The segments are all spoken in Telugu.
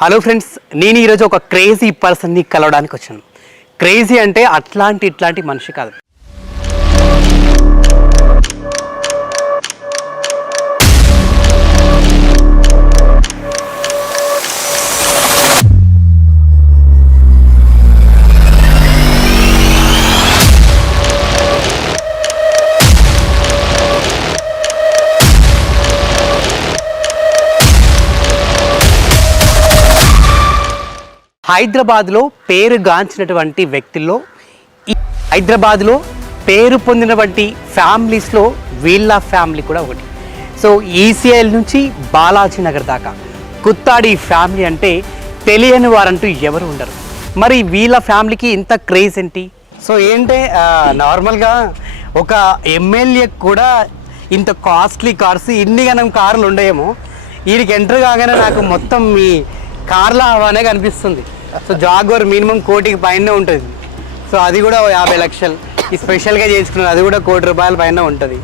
హలో ఫ్రెండ్స్ నేను ఈరోజు ఒక క్రేజీ పర్సన్ని కలవడానికి వచ్చాను. క్రేజీ అంటే అట్లాంటి ఇట్లాంటి మనిషి కాదు. హైదరాబాద్లో పేరుగాంచినటువంటి వ్యక్తుల్లో ఈ హైదరాబాద్లో పేరు పొందినటువంటి ఫ్యామిలీస్లో వీళ్ళ ఫ్యామిలీ కూడా ఒకటి. సో ఈసీఐల్ నుంచి బాలాజీ నగర్ దాకా. కుత్తాడి ఫ్యామిలీ అంటే తెలియని వారంటూ ఎవరు ఉండరు. మరి వీళ్ళ ఫ్యామిలీకి ఇంత క్రేజ్ ఏంటి? సో ఏంటే నార్మల్గా ఒక ఎమ్మెల్యే కూడా ఇంత కాస్ట్లీ కార్స్ ఇన్ని గనం కార్లు ఉండేమో. వీడికి ఎంటర్ కాగానే నాకు మొత్తం మీ కార్ల హవానే కనిపిస్తుంది. సో జాగోర్ మినిమం కోటికి పైన ఉంటుంది. సో అది కూడా యాభై లక్షలు. ఈ స్పెషల్గా చేసుకున్నారు అది కూడా కోటి రూపాయల పైన ఉంటుంది.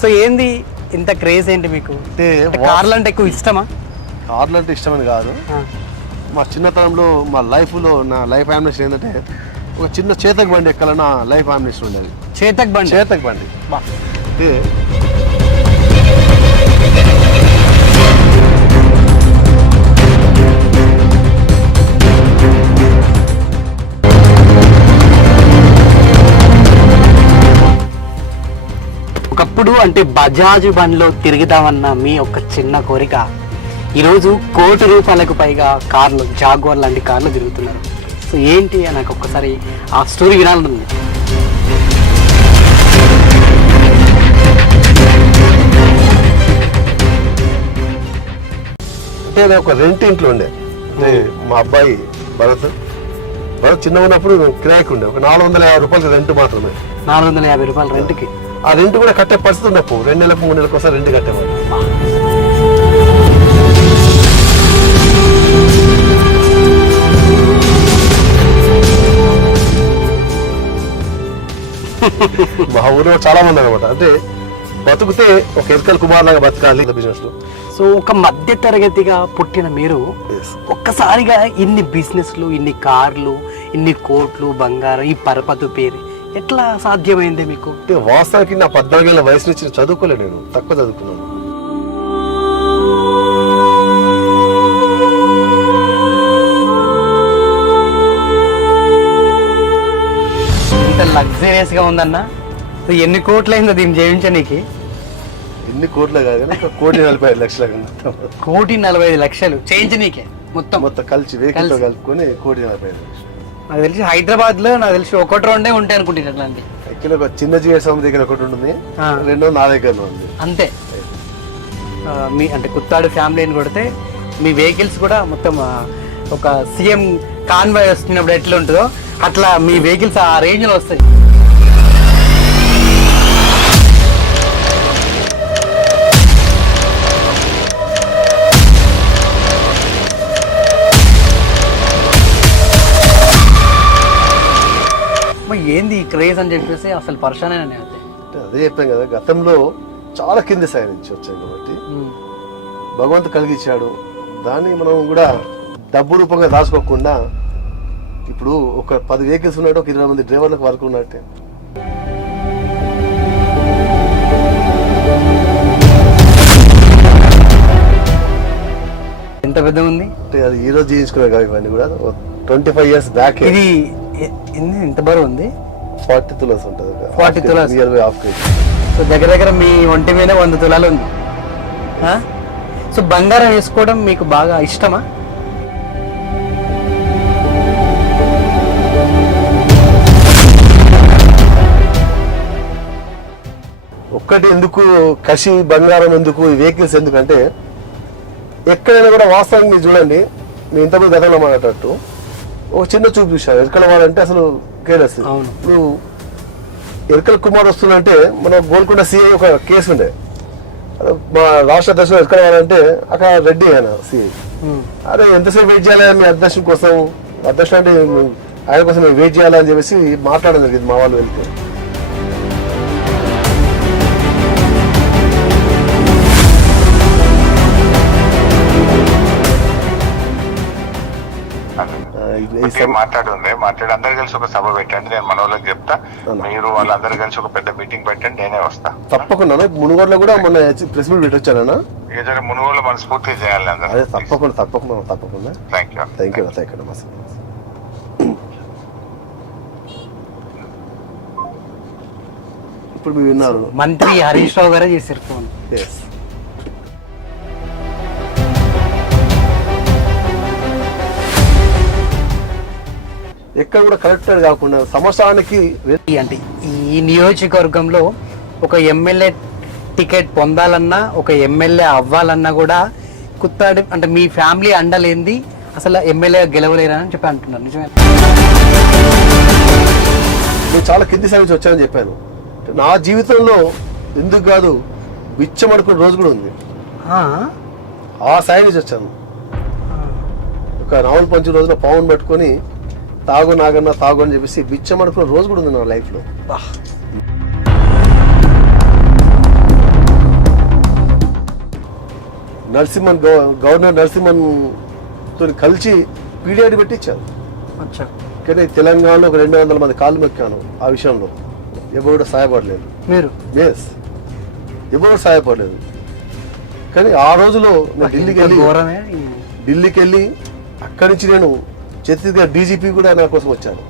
సో ఏంది ఇంత క్రేజ్ ఏంటి మీకు? కార్లు అంటే ఎక్కువ ఇష్టమా? కార్లు అంటే ఇష్టమని కాదు. మా చిన్నతనంలో మా లైఫ్లో నా లైఫ్ ఆంబినేషన్ ఏంటంటే ఒక చిన్న చేతక్ బండి ఎక్కాలన్న లైఫ్ ఆంబినేషన్ ఉండేది. చేతక్ బండి? చేతక్ బండి. ఒకప్పుడు అంటే బజాజ్ బండ్లో తిరుగుదామన్న మీ ఒక చిన్న కోరిక. ఈరోజు కోటి రూపాయలకు పైగా కార్లు జాగ్వర్ లాంటి కార్లు తిరుగుతున్నారు. సో ఏంటి నాకు ఒక్కసారి ఆ స్టోరీ వినాలనుంది. అంటే ఒక రెంట్ ఇంట్లో ఉండే మా అబ్బాయి భరత్. చిన్న ఉన్నప్పుడు కిరాయికి ఉండే. ఒక నాలుగు వందల యాభై రూపాయలు రెంట్ మాత్రమే. నాలుగు వందల యాభై రూపాయల రెంట్కి. ఆ రెంట్ కూడా కట్టే పరిస్థితి ఉండవు రెండు నెలలకు మూడు నెలలకు ఒకసారి రెంట్ కట్టేవాడు మా ఊరిలో చాలా మంది అనమాట అంటే బతుకుతే ఒక ఎరకల కుమార్ లాగా బతకాలి. బిజినెస్లో సో ఒక మధ్య తరగతిగా పుట్టిన మీరు Yes. ఒక్కసారిగా ఇన్ని బిజినెస్లు ఇన్ని కార్లు ఇన్ని కోట్లు బంగారం ఈ పరపతి పేరు. ఎట్లా సాధ్యమైంది మీకు? వాస్తవానికి నా పద్నాలుగేళ్ళ వయసు నుంచి చదువుకోలే నేను. తక్కువ చదువుకున్నాను. ఇంత లగ్జరియస్గా ఉందన్న? ఎన్ని కోట్లయిందో దీన్ని జయించనీకి? ఎన్ని కోట్లు కాదు కానీ ఒక కోటి నలభై ఐదు లక్షల మొత్తం. కోటి నలభై ఐదు లక్షలు. చేయించనీకే మొత్తం. మొత్తం కలిసి వెహికల్ కలిసి. కలుపుకొని కోటి నలభై ఐదు లక్షలు. నాకు తెలిసి హైదరాబాద్లో నాకు తెలిసి ఒకటి రెండే ఉంటాయి అనుకుంటున్నాను అట్లాంటి. ఇక్కడ ఒక చిన్న జిఎస్ఎం దగ్గర ఒకటి ఉంటుంది. ఆ. రెండో నా దగ్గర ఉంది. అంతే. ఆ, మీ అంటే కుత్తాడు ఫ్యామిలీని కొడితే మీ వెహికల్స్ కూడా మొత్తం ఆ, ఒక సీఎం కాన్వాయ్ వస్తున్నప్పుడు ఎట్లా ఉంటుందో అట్లా మీ వెహికల్స్ ఆ రేంజ్లో వస్తాయి. మరి ఏంది ఈ క్రేజ్ అని చెప్పేసి అసలు పర్షానే నేను అయితే అంటే అదే చెప్పాను కదా గతంలో చాలా కింద స్థాయి నుంచి వచ్చాయి కాబట్టి భగవంతు కలిగించాడు దాన్ని మనం కూడా డబ్బు రూపంగా దాచుకోకుండా ఇప్పుడు ఒక పది వెహికల్స్ ఉన్నట్టు ఒక ఇరవై మంది డ్రైవర్లకు వర్క్ ఉన్నట్టే. ఎంత పెద్ద ఉంది అంటే అది ఈ రోజు చేయించుకునే కాదు ఇవన్నీ కూడా. ట్వంటీ ఫైవ్ ఇయర్స్ బ్యాక్ ఇది ఎంత బరువు ఉంది ఫార్టీ తులాస్ ఉంటుంది 40 tolas. Near by half KG so దగ్గర దగ్గర మీ ఒంటి మీద వంద తులాలు ఉంది? సో బంగారం వేసుకోవడం మీకు బాగా ఇష్టమా ఒక్కటి ఎందుకు కషి బంగారం ఎందుకు ఈ వెహికల్స్ ఎందుకంటే ఎక్కడైనా కూడా వాస్తవానికి మీరు చూడండి నేను ఇంతకుముందు గతంలో మాట్లాడటట్టు ఒక చిన్న చూపు చూశాను ఎరకల వాడంటే అసలు కేరస్ అవును. ఇప్పుడు ఎరకల కుమార్ వస్తుందంటే మన గోల్కొండ సిఐ ఒక కేసు ఉండే. అదే మా రాష్ట్ర అధ్యక్షుడు ఎరకల వాడంటే అక్కడ రెడ్డి ఆయన సిఐ అరే ఎంతసేపు వెయిట్ చేయాలి మీ అధ్యక్షం కోసం? అధ్యక్షుడు అంటే ఆయన కోసం వెయిట్ చేయాలని చెప్పేసి మాట్లాడడం జరిగింది మా వాళ్ళు వెళ్తే. సభ- మాట్లాడి అందరు కలిసి ఒక సభ పెట్టండి నేను మన వాళ్ళకి చెప్తా. మీరు వాళ్ళందరూ కలిసి ఒక పెద్ద మీటింగ్ పెట్టండి నేనే వస్తా. తప్పకుండా. మునుగోడులో కూడా మొన్న ప్రెస్ మీట్ పెట్టొచ్చానా ఇక జర మునుగోలు మనస్ఫూర్తిగా చేయాలి అదే అందరూ తప్పకుండా తప్పకుండా తప్పకుండా. Thank you thank you thank you నమస్తే ఇప్పుడు మీరు విన్నారు. మంత్రి హరీష్ రావు గారే చేశారు ఫోన్. ఎక్కడ కూడా కలెక్టర్ కాకుండా ఈ అంటే ఈ నియోజకవర్గంలో ఒక ఎమ్మెల్యే టికెట్ పొందాలన్నా ఒక ఎమ్మెల్యే అవ్వాలన్నా కూడా కుత్తాడి అంటే మీ ఫ్యామిలీ అండలేంది అసలు ఎమ్మెల్యే గెలవలేరని చెప్పి అంటున్నారు. నిజమే? నేను చాలా కింది నుంచి వచ్చానని చెప్పాను నా జీవితంలో ఎందుకు కాదు బిచ్చం అనుకున్న రోజు కూడా ఉంది. ఆ, నుంచి వచ్చాను. ఒక నావల్ పంచు రోజున పావును పట్టుకొని తాగు నాగన్న తాగు అని చెప్పేసి బిచ్చం అనుకున్న రోజు కూడా ఉంది నా లైఫ్లో. నరసింహన్ గవ- గవర్నర్ నరసింహన్తో కలిసి పీడియాడి పెట్టించాను కానీ తెలంగాణలో ఒక రెండు వందల మంది కాళ్ళు మొక్కాను ఆ విషయంలో. ఎవరు కూడా సహాయపడలేదు. మీరు? ఎస్ ఎవరు సహాయపడలేదు. కానీ ఆ రోజులో నేను ఢిల్లీకి వెళ్ళి ఢిల్లీకి వెళ్ళి అక్కడి నుంచి నేను ఛత్తీస్గఢ్ డీజీపీ కూడా నా కోసం వచ్చాను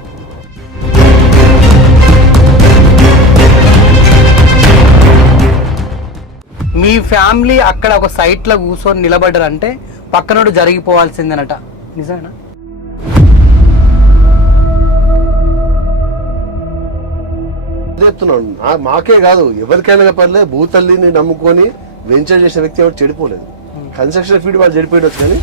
మీ ఫ్యామిలీ అక్కడ ఒక సైట్లో కూర్చొని నిలబడ్డారంటే పక్కనోడు జరిగిపోవాల్సిందేనట. నిజమేనా? చెప్తున్నాను. మాకే కాదు ఎవరికైనా పర్లేదు భూతల్లిని నమ్ముకొని వెంచర్ చేసిన వ్యక్తి ఎవరు చెడిపోలేదు. కన్స్ట్రక్షన్ ఫీల్డ్ వాళ్ళు చెడిపోయవచ్చు కానీ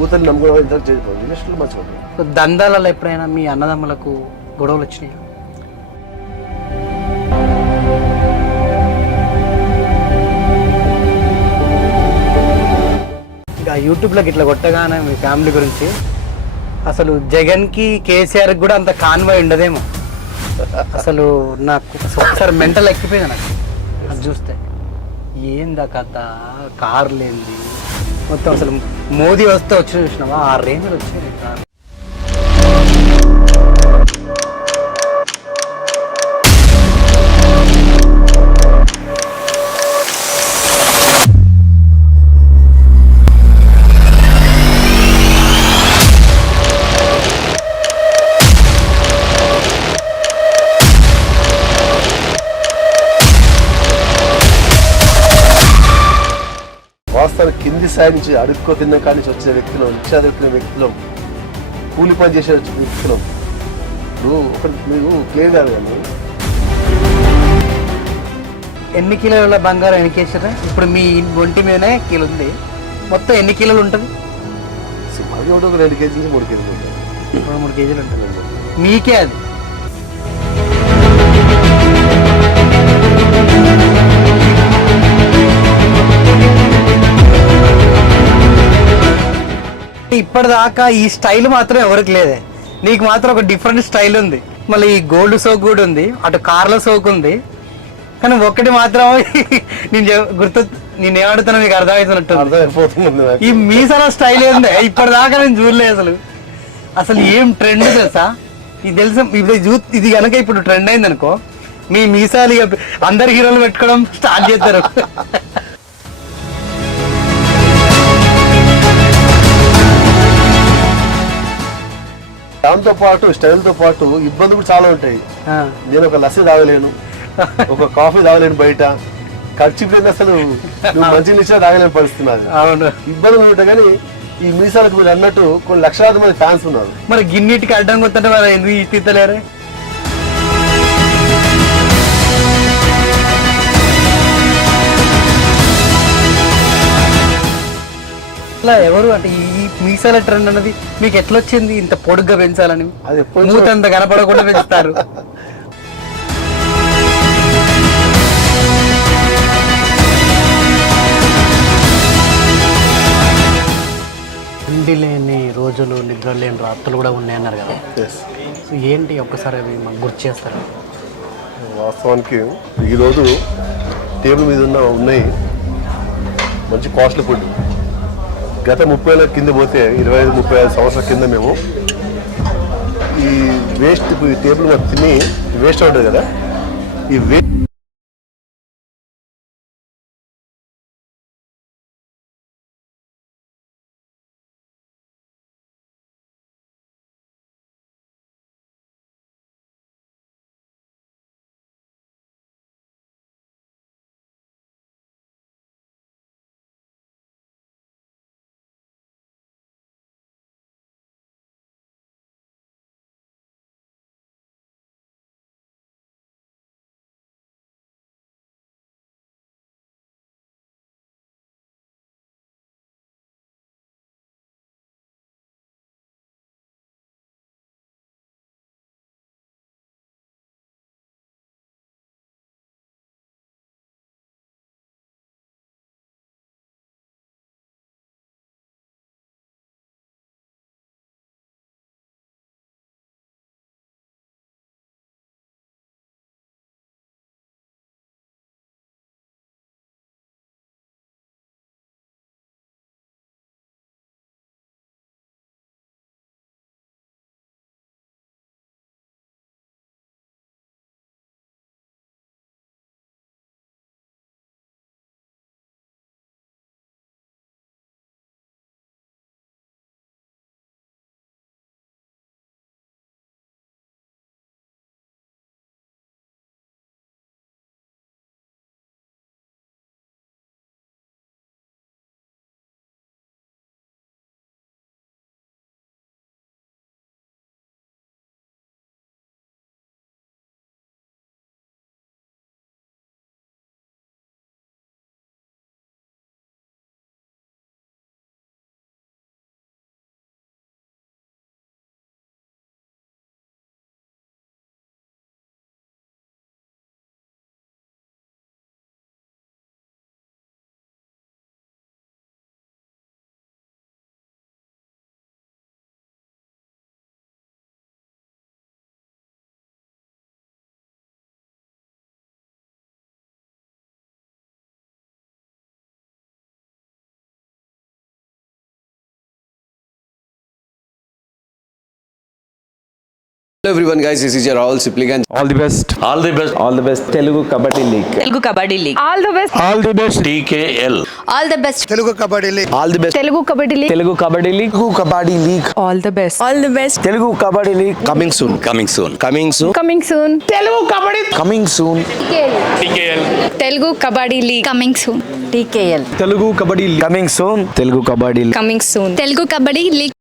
కూతురు నమ్ముకునే ఇద్దరు ఇంతవరకు రిలేషన్లు మంచిగా ఉంటుంది దందాలలో ఎప్పుడైనా మీ అన్నదమ్ములకు గొడవలు వచ్చినాయి? ఇక యూట్యూబ్లోకి ఇట్లా కొట్టగానే మీ ఫ్యామిలీ గురించి అసలు జగన్కి కేసీఆర్కి కూడా అంత కాన్వాయ్ ఉండదేమో. అసలు నాకు ఒకసారి మెంటల్ ఎక్కిపోయింది నాకు. అది చూస్తే. ఏందా కథ? కార్ లేనిది మొత్తం అసలు మోదీ వస్తే వచ్చి చూసినావా? ఆ రేంజ్ వచ్చింది కార్. స్థాయి నుంచి అడుక్కో తిన్న కాడి నుంచి వచ్చిన వ్యక్తులు రిక్షా దొరికిన వ్యక్తులు కూలి పని చేసే వ్యక్తులు ఇప్పుడు ఒకటి మీరు క్లియర్ కాదు కానీ ఎన్ని కిలోల బంగారం ఎన్నికేసారా ఇప్పుడు మీ ఒంటి మీదనే కిలో ఉంది. మొత్తం ఎన్ని కిలోలు ఉంటుంది? సుమారు ఒకటి ఒక రెండు కేజీ నుంచి మూడు కేజీలు ఉంటాయి రెండు మూడు కేజీలు ఉంటుంది. మీకే అది. ఇప్పటిదాకా ఈ స్టైల్ మాత్రం ఎవరికి లేదే. నీకు మాత్రం ఒక డిఫరెంట్ స్టైల్ ఉంది. మళ్ళీ ఈ గోల్డ్ సోక్ కూడా ఉంది. అటు కార్ల సోక్ ఉంది. కానీ ఒక్కటి మాత్రం నేను గుర్తు నేను ఏమడుతున్నా మీకు అర్థమవుతున్నట్టు నాకు. ఈ మీసాల స్టైల్ ఏంది? ఇప్పటిదాకా నేను చూడలేదు అసలు. అసలు ఏం ట్రెండ్ తెలుసా? ఇది తెలుసా? ఇప్పుడు చూ ఇది కనుక ఇప్పుడు ట్రెండ్ అయింది అనుకో మీ మీసాలు అందరు హీరోలు పెట్టుకోవడం స్టార్ట్ చేస్తారు. దాంతో పాటు స్టైల్తో పాటు ఇబ్బందులు కూడా చాలా ఉంటాయి. నేను ఒక లస్సీ తాగలేను. ఒక కాఫీ తాగలేను బయట. ఖర్చు అసలు మంచి నిచ్చా తాగలేని పరిస్థితి నాది. అవును. ఇబ్బందులు ఉంటాయి కానీ ఈ మీసాలకు మీరు అన్నట్టు కొన్ని లక్షలాది మంది ఫ్యాన్స్ ఉన్నారు. మరి గిన్నిటికి అడ్డం కొత్తంటే మరి ఎందుకు ఈ తీతలేరు? అట్లా ఎవరు? అంటే ఈ మీసాల ట్రెండ్ అన్నది మీకు ఎట్లా వచ్చింది? ఇంత పొడుగ్గా పెంచాలని. అది మూత అంత కనపడకుండా పెంచుతారు. ఉండి లేని రోజులు నిద్ర లేని రాత్రులు కూడా ఉన్నాయన్నారు కదా. సో ఏంటి ఒక్కసారి అవి మాకు గుర్తు చేస్తారు? వాస్తవానికి ఈరోజు టేబుల్ మీద ఉన్న ఉన్నాయి మంచి కాస్ట్లీ ఫుడ్. గత ముప్పై ఏళ్ళ కింద పోతే ఇరవై ఐదు ముప్పై ఐదు సంవత్సరాల కింద మేము ఈ వేస్ట్ టేబుల్ తిని వేస్ట్ ఉంటుంది కదా. ఈ waste Hello everyone guys, this is your Rahul Sipligan. All the best all the best all the best Telugu Kabaddi League Telugu Kabaddi League all the best all the best TKL all the best All the best. Telugu Kabaddi League Telugu Kabaddi League Kabaddi League. All the best all the best Telugu Kabaddi League Coming soon. Coming soon Coming soon. Coming soon Coming soon. Telugu Kabaddi League coming soon TKL Telugu Kabaddi coming soon Telugu Kabaddi coming soon Telugu Kabaddi League